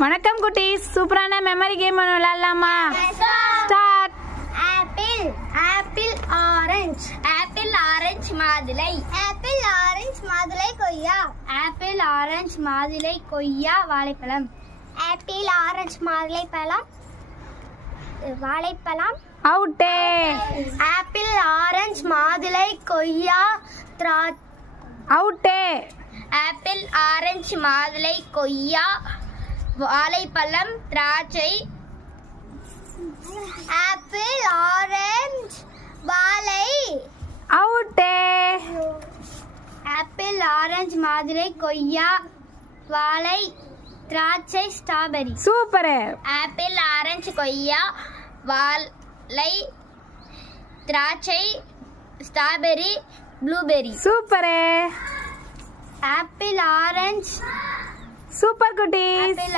வணக்கம் குட்டீஸ், சூப்பரான மெமரி கேம் விளையாடலாமா? Start. Apple apple orange apple orange மாதுளை ஆப்பிள் ஆரஞ்சு மாதுளை கொய்யா ஆப்பிள் ஆரஞ்சு மாதுளை கொய்யா வாழைப்பழம் ஆப்பிள் ஆரஞ்சு மாதுளை பழம் வாழைப்பழம் அவுட்டே. ஆப்பிள் ஆரஞ்சு மாதுளை கொய்யா அவுட்டே. ஆப்பிள் ஆரஞ்சு மாதுளை கொய்யா வாழைப்பழம் திராட்சை ஆப்பிள் ஆரஞ்சு வாழை அவுட்டே. ஆப்பிள் ஆரஞ்சு மாதுளை கொய்யா வாழை திராட்சை ஸ்ட்ராபெரி சூப்பர். ஆப்பிள் ஆரஞ்சு கொய்யா வாழை திராட்சை strawberry blueberry super. Apple orange super குட்டீஸ். ஆப்பிள்